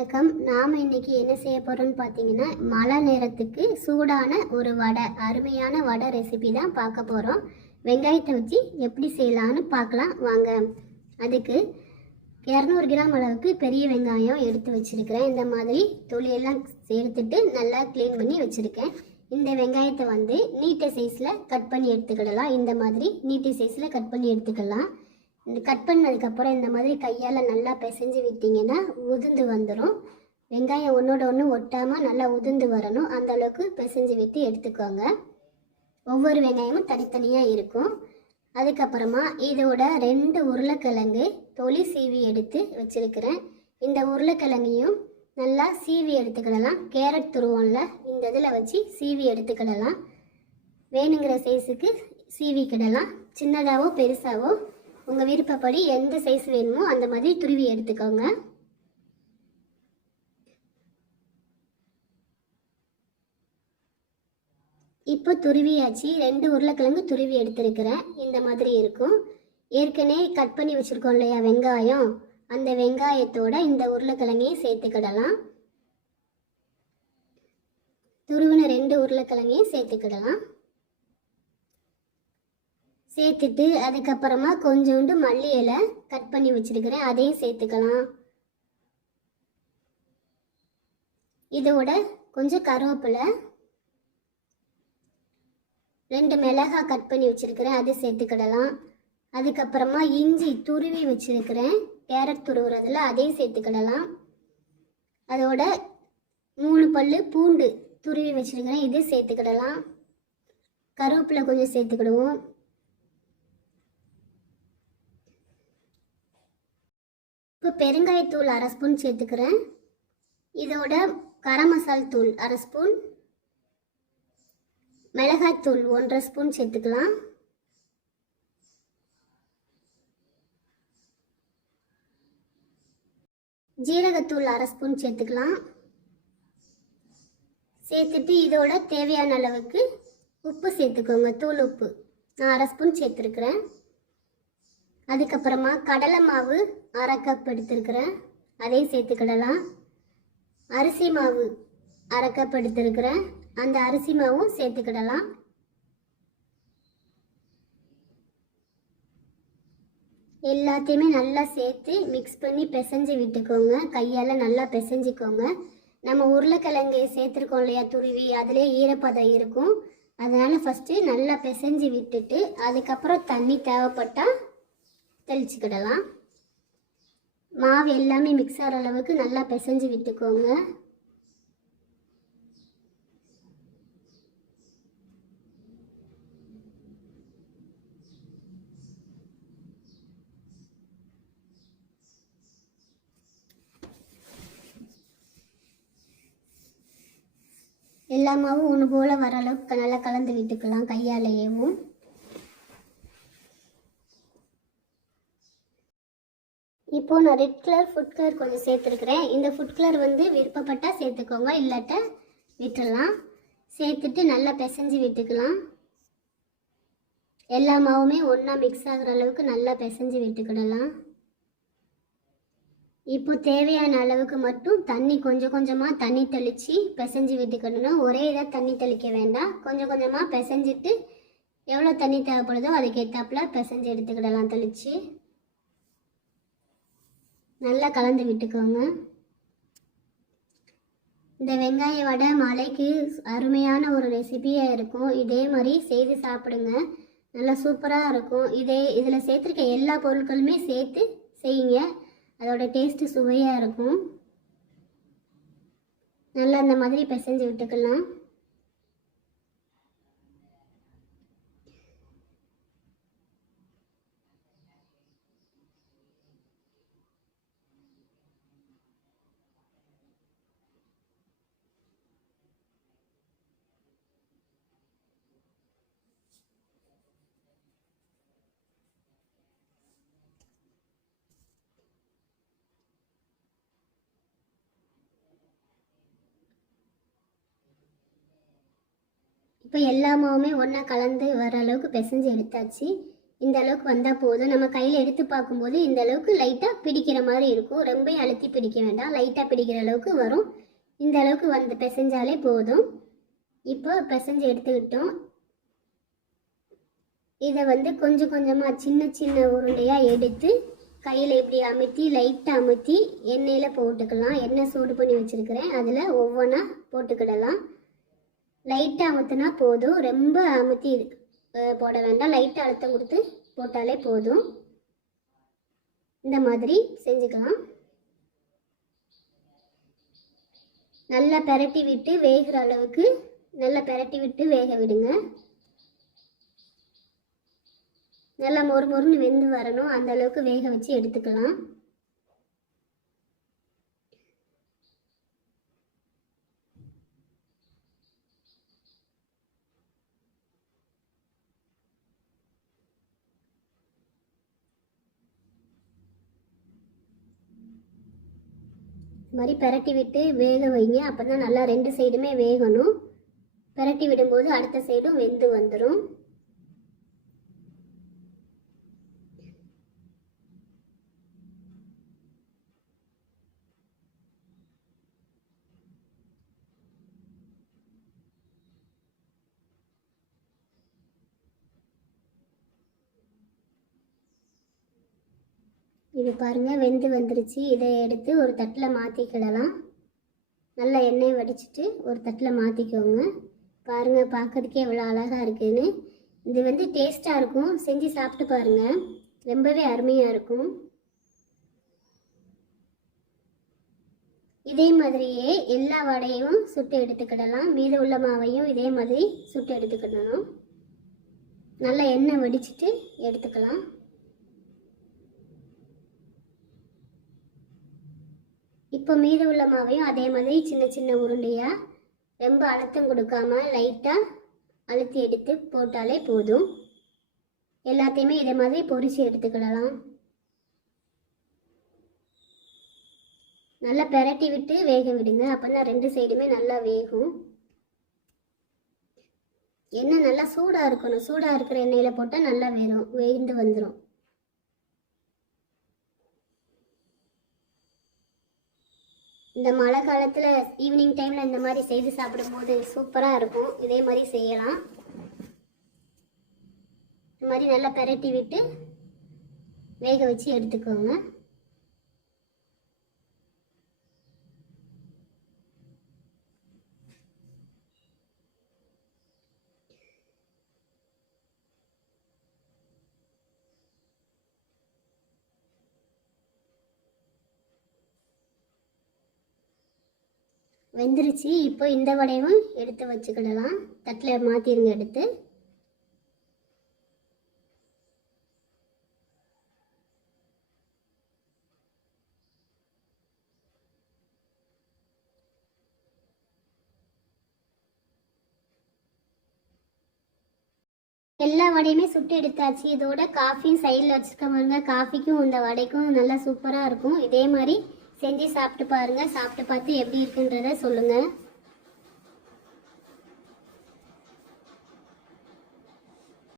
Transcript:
வணக்கம். நாம் இன்னைக்கு என்ன செய்ய போகிறோம்னு பார்த்தீங்கன்னா, மழை நேரத்துக்கு சூடான ஒரு வடை, அருமையான வடை ரெசிபி தான் பார்க்க போகிறோம். வெங்காயத்தை வச்சு எப்படி செய்யலான்னு பார்க்கலாம் வாங்க. அதுக்கு 200 கிராம் அளவுக்கு பெரிய வெங்காயம் எடுத்து வச்சுருக்கிறேன். இந்த மாதிரி தொலியெல்லாம் எடுத்துட்டு நல்லா க்ளீன் பண்ணி வச்சுருக்கேன். இந்த வெங்காயத்தை நீட்ட சைஸில் கட் பண்ணி எடுத்துக்கிடலாம். இந்த மாதிரி நீட்ட சைஸில் கட் பண்ணி எடுத்துக்கலாம். இந்த கட் பண்ணதுக்கப்புறம் இந்த மாதிரி கையால் நல்லா பிசைஞ்சு விட்டிங்கன்னா உதிர்ந்து வந்துடும். வெங்காயம் ஒன்றோட ஒன்று ஒட்டாமல் நல்லா உதிர்ந்து வரணும். அந்த அளவுக்கு பிசைஞ்சு விட்டு எடுத்துக்கோங்க. ஒவ்வொரு வெங்காயமும் தனித்தனியாக இருக்கும். அதுக்கப்புறமா இதோட 2 உருளைக்கிழங்கு தொளி சீவி எடுத்து வச்சுருக்கிறேன். இந்த உருளைக்கிழங்கையும் நல்லா சீவி எடுத்துக்கிடலாம். கேரட் துருவம்ல இந்த இதில் வச்சு சீவி எடுத்துக்கிடலாம். வேணுங்கிற சைஸுக்கு சீவிக்கிடலாம். சின்னதாகவோ பெருசாகவோ உங்கள் விருப்பப்படி எந்த சைஸ் வேணுமோ அந்த மாதிரி துருவி எடுத்துக்கோங்க. இப்போ துருவியாச்சு. 2 உருளைக்கிழங்கு துருவி எடுத்துருக்கிறேன். இந்த மாதிரி இருக்கும். ஏற்கனவே கட் பண்ணி வச்சுருக்கோம் இல்லையா வெங்காயம், அந்த வெங்காயத்தோட இந்த உருளைக்கிழங்கையும் சேர்த்துக்கிடலாம். துருவின 2 உருளைக்கிழங்கையும் சேர்த்துக்கிடலாம். சேர்த்துட்டு அதுக்கப்புறமா கொஞ்சோண்டு மல்லி இலை கட் பண்ணி வச்சிருக்கிறேன், அதையும் சேர்த்துக்கலாம். இதோட கொஞ்சம் கருவேப்பிலை, 2 மிளகாய் கட் பண்ணி வச்சிருக்கிறேன், அதை சேர்த்துக்கிடலாம். அதுக்கப்புறமா இஞ்சி துருவி வச்சிருக்கிறேன், கேரட் துருவுறதுல அதையும் சேர்த்துக்கிடலாம். அதோட 3 பல்லு பூண்டு துருவி வச்சிருக்கிறேன், இதை சேர்த்துக்கிடலாம். கருவேப்பிலை கொஞ்சம் சேர்த்துக்கிடுவோம். இப்போ பெருங்காயத்தூள் 1/2 ஸ்பூன் சேர்த்துக்கிறேன். இதோட கரம் மசால் தூள் 1/2 ஸ்பூன், மிளகாய்த்தூள் 1/2 ஸ்பூன் சேர்த்துக்கலாம். ஜீரகத்தூள் 1/2 ஸ்பூன் சேர்த்துக்கலாம். சேர்த்துட்டு இதோட தேவையான அளவுக்கு உப்பு சேர்த்துக்கோங்க. தூள் உப்பு நான் 1/2 ஸ்பூன் சேர்த்துருக்குறேன். அதுக்கப்புறமா கடலை மாவு 1/2 கப் எடுத்துருக்கிறேன், அதையும் சேர்த்துக்கிடலாம். அரிசி மாவு 1/2 கப் எடுத்துருக்கிறேன், அந்த அரிசி மாவும் சேர்த்துக்கிடலாம். எல்லாத்தையுமே நல்லா சேர்த்து மிக்ஸ் பண்ணி பிசைஞ்சு விட்டுக்கோங்க. கையால் நல்லா பிசைஞ்சிக்கோங்க. நம்ம உருளைக்கிழங்கு சேர்த்துருக்கோம் இல்லையா துருவி, அதிலே ஈரப்பதம் இருக்கும். அதனால் ஃபஸ்ட்டு நல்லா பிசைஞ்சு விட்டுட்டு அதுக்கப்புறம் தண்ணி தேவைப்பட்டால் தெளிச்சுக்கிடலாம். மாவு எல்லாமே மிக்ஸ் ஆகிற அளவுக்கு நல்லா பிசைஞ்சு விட்டுக்கோங்க. எல்லா மாவும் ஒன்று போல் வர அளவுக்கு நல்லா கலந்து விட்டுக்கலாம் கையாலேயேவும். இப்போ நான் ரெட் கலர் ஃபுட் கலர் கொஞ்சம் சேர்த்துருக்குறேன். இந்த ஃபுட் கலர் விருப்பப்பட்டால் சேர்த்துக்கோங்க, இல்லாட்ட விட்டுடலாம். சேர்த்துட்டு நல்லா பிசைஞ்சு விட்டுக்கலாம். எல்லா மாவுமே ஒன்றா மிக்ஸ் ஆகிற அளவுக்கு நல்லா பிசைஞ்சு விட்டுக்கிடலாம். இப்போ தேவையான அளவுக்கு மட்டும் தண்ணி கொஞ்சம் கொஞ்சமாக தண்ணி தெளித்து பிசைஞ்சு விட்டுக்கணும். ஒரே இதாக தண்ணி தெளிக்க வேண்டாம். கொஞ்சம் கொஞ்சமாக பிசைஞ்சிட்டு எவ்வளோ தண்ணி தேவைப்படுதோ அதுக்கேற்றாப்புல பிசைஞ்சு எடுத்துக்கிடலாம். தெளித்து நல்லா கலந்து விட்டுக்கோங்க. இந்த வெங்காய வடை மழைக்கு அருமையான ஒரு ரெசிபியாக இருக்கும். இதே மாதிரி செய்து சாப்பிடுங்க, நல்லா சூப்பராக இருக்கும். இதில் சேர்த்துருக்க எல்லா பொருட்களுமே சேர்த்து செய்யுங்க, அதோட டேஸ்ட்டு சுவையாக இருக்கும். நல்லா இந்த மாதிரி பிசைஞ்சு விட்டுக்கலாம். இப்போ எல்லா மாவுமே ஒன்றா கலந்து வர அளவுக்கு பிசைஞ்சு எடுத்தாச்சு. இந்த அளவுக்கு வந்தால் போதும். நம்ம கையில் எடுத்து பார்க்கும்போது இந்த அளவுக்கு லைட்டாக பிடிக்கிற மாதிரி இருக்கும். ரொம்ப அழுத்தி பிடிக்க வேண்டாம், லைட்டாக பிடிக்கிற அளவுக்கு வரும். இந்த அளவுக்கு வந்து பிசைஞ்சாலே போதும். இப்போ பிசைஞ்சு எடுத்துக்கிட்டோம். இதை வந்து கொஞ்சம் கொஞ்சமாக சின்ன சின்ன உருண்டையாக எடுத்து கையில் இப்படி அமுத்தி லைட்டாக அமுத்தி எண்ணெயில் போட்டுக்கலாம். எண்ணெய் சூடு பண்ணி வச்சுருக்கிறேன், அதில் ஒவ்வொன்றா போட்டுக்கிடலாம். லைட்டாக அமுத்துனா போதும், ரொம்ப அமுத்தி போட வேண்டாம், லைட்டாக அழுத்தம் கொடுத்து போட்டாலே போதும். இந்த மாதிரி செஞ்சுக்கலாம். நல்லா பெரட்டி விட்டு வேகிற அளவுக்கு நல்லா பெரட்டி விட்டு வேக விடுங்க. நல்லா மொறு மொறுன்னு வெந்து வரணும், அந்த அளவுக்கு வேக வச்சு எடுத்துக்கலாம். இது மாதிரி பெரட்டி விட்டு வேக வைங்க, அப்போ தான் நல்லா ரெண்டு சைடுமே வேகணும். பெரட்டி விடும்போது அடுத்த சைடும் வெந்து வந்துடும். இது பாருங்கள் வெந்து வந்துருச்சு. இதை எடுத்து ஒரு தட்டில் மாற்றிக்கிடலாம். நல்லா எண்ணெய் வடிச்சிட்டு ஒரு தட்டில் மாற்றிக்கோங்க. பாருங்கள் பார்க்கறதுக்கே எவ்வளோ அழகாக இருக்குதுன்னு. இது வந்து டேஸ்ட்டாக இருக்கும், செஞ்சு சாப்பிட்டு பாருங்கள், ரொம்பவே அருமையாக இருக்கும். இதே மாதிரியே எல்லா வடையும் சுட்டு எடுத்துக்கிடலாம். மீத உள்ள மாவையும் இதே மாதிரி சுட்டு எடுத்துக்கிடணும். நல்லா எண்ணெய் வடிச்சிட்டு எடுத்துக்கலாம். இப்போ மீத உள்ள மாவையும் அதே மாதிரி சின்ன சின்ன உருண்டையாக ரொம்ப அழுத்தம் கொடுக்காம லைட்டாக அழுத்தி எடுத்து போட்டாலே போதும். எல்லாத்தையுமே இதே மாதிரி பொரிச்சு எடுத்துக்கிடலாம். நல்லா பெரட்டி விட்டு வேக விடுங்க, அப்போ தான் ரெண்டு சைடுமே நல்லா வேகும். எண்ணெய் நல்லா சூடாக இருக்கணும், சூடாக இருக்கிற எண்ணெயில் போட்டால் நல்லா வெந்து வந்துடும். இந்த மழை காலத்தில் ஈவினிங் டைமில் இந்த மாதிரி செய்து சாப்பிடும்போது சூப்பராக இருக்கும். இதே மாதிரி செய்யலாம். இந்த மாதிரி நல்லா பெரட்டி விட்டு வேக வச்சு எடுத்துக்கோங்க. வெந்துருச்சு. இப்போ இந்த வடையும் எடுத்து வச்சுக்கிடலாம். தட்டில் மாற்றிருங்க எடுத்து. எல்லா வடையுமே சுட்டு எடுத்தாச்சு. இதோட காஃபியும் சைடில் வச்சுக்கோங்க. காஃபிக்கும் இந்த வடைக்கும் நல்லா சூப்பராக இருக்கும். இதே மாதிரி செஞ்சு சாப்பிட்டு பாருங்கள். சாப்பிட்டு பார்த்து எப்படி இருக்குன்றத சொல்லுங்கள்.